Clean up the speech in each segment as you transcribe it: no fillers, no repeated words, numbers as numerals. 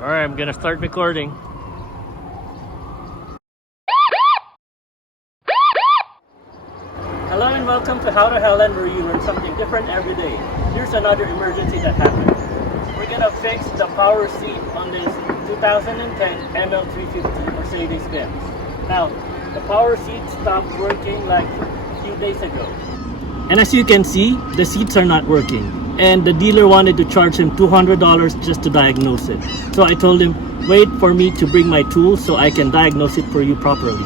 Alright, I'm gonna start recording. Hello and welcome to How to Helen, where you learn something different every day. Here's another emergency that happened. We're gonna fix the power seat on this 2010 ML350 Mercedes Benz. Now, the power seat stopped working like a few days ago. And as you can see, the seats are not working. And the dealer wanted to charge him $200 just to diagnose it. So I told him, wait for me to bring my tools so I can diagnose it for you properly.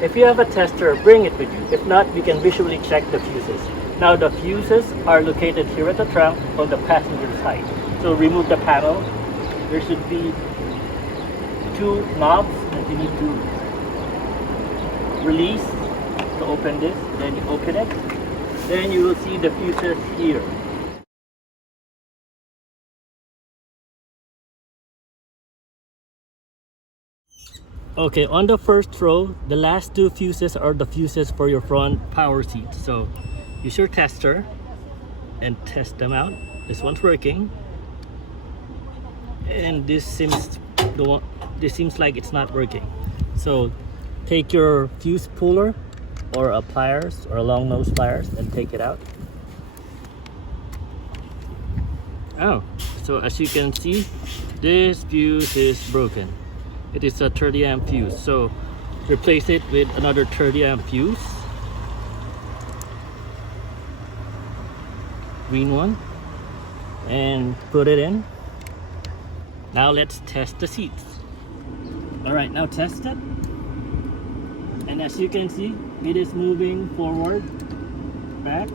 If you have a tester, bring it with you. If not, we can visually check the fuses. Now the fuses are located here at the trunk on the passenger side. So remove the panel. There should be two knobs that you need to release to open this. Then you open it. Then you will see the fuses here. Okay, on the first row, the last two fuses are the fuses for your front power seat. So use your tester and test them out. This one's working, and this seems like it's not working. So take your fuse puller or a pliers or a long nose pliers and take it out. Oh, so as you can see, this fuse is broken. It is a 30 amp fuse, so replace it with another 30 amp fuse, green one, and put it in. Now let's test the seats. Alright, now test it. And as you can see, it is moving forward, back,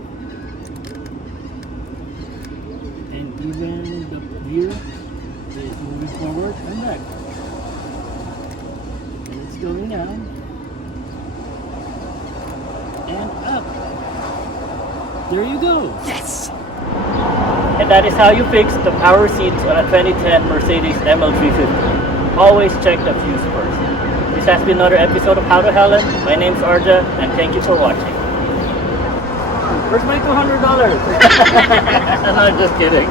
and even the rear is moving forward and back. And it's going down and up. There you go. Yes! And that is how you fix the power seats on a 2010 Mercedes ML350. Always check the fuse first. This has been another episode of How to Helen. My name's Arja, and thank you for watching. Where's my $200? I'm just kidding.